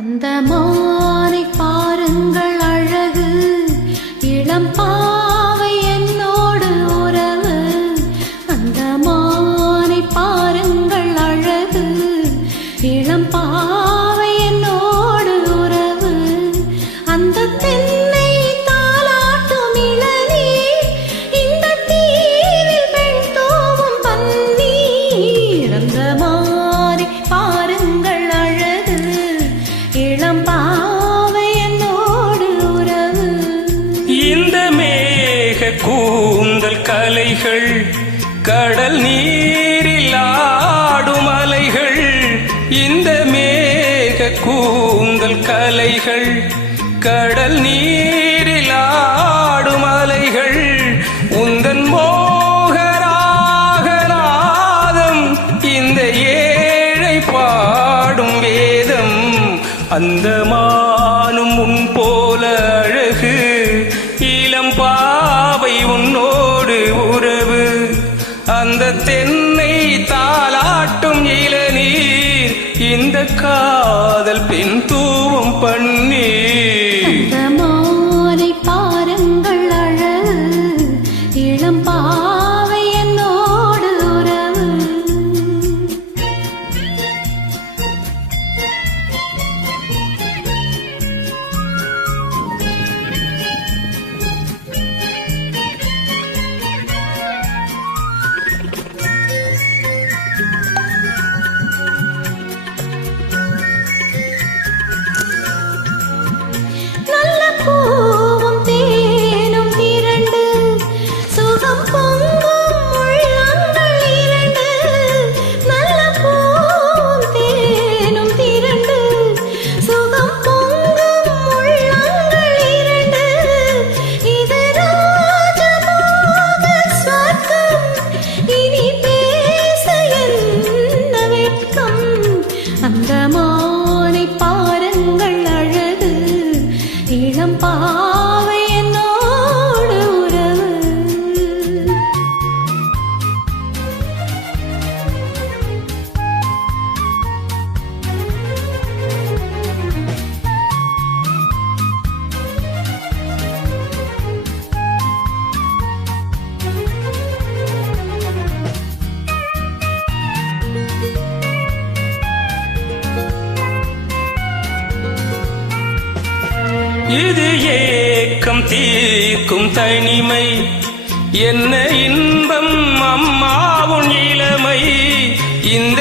அந்த மானை பாருங்கள் அழகு, இளம் பாவை என்னோடு உறவு. அந்த மானை பாருங்கள் அழகு, இளம் பாவை என்னோடு உறவு. அந்த தென்னை தாலாட்டும் இளநீர், இந்த தீவில் பெண் தோவும் பன்னீர். அந்த மானை பாருங்கள் அழகு, இளம் பாவை என்னோடு உறவு. இந்த மேக கூந்தல் கலைகள், கடல் நீரில் ஆடும் அலைகள். இந்த மேக கூந்தல் கலைகள், கடல் நீரில் ஆடும் அலைகள். உந்தன் மோகராகநாதம், இந்த ஏழை பாடும் வேதம். அந்த மானும் உன் போல அழகு, இளம் பாவை உன்னோடு உறவு. அந்த தென்னை தாலாட்டும் இளநீர், இந்த காதல் பெண் தூவும் பன்னீர். அந்த மானை பாருங்கள் அழகு, இளம் பாவை என்னோடு உறவு. நல்ல பூவும் தேனும் திரண்டு, சுகம் பொங்கும் உள்ளங்கள் இரண்டு. நல்ல பூவும் தேனும் திரண்டு, சுகம் பொங்கும் உள்ளங்கள் இரண்டு. இது ராஜமோக ஸ்வர்க்கம், இனி பேச என்ன வெட்கம். அந்த மானை பாருங்கள் அழகு, இளம் பாவை என்னோடு உறவு. இது ஏக்கம் தீர்க்கும் தனிமை, என்ன இன்பம் அம்மாவும் இளமை. இந்த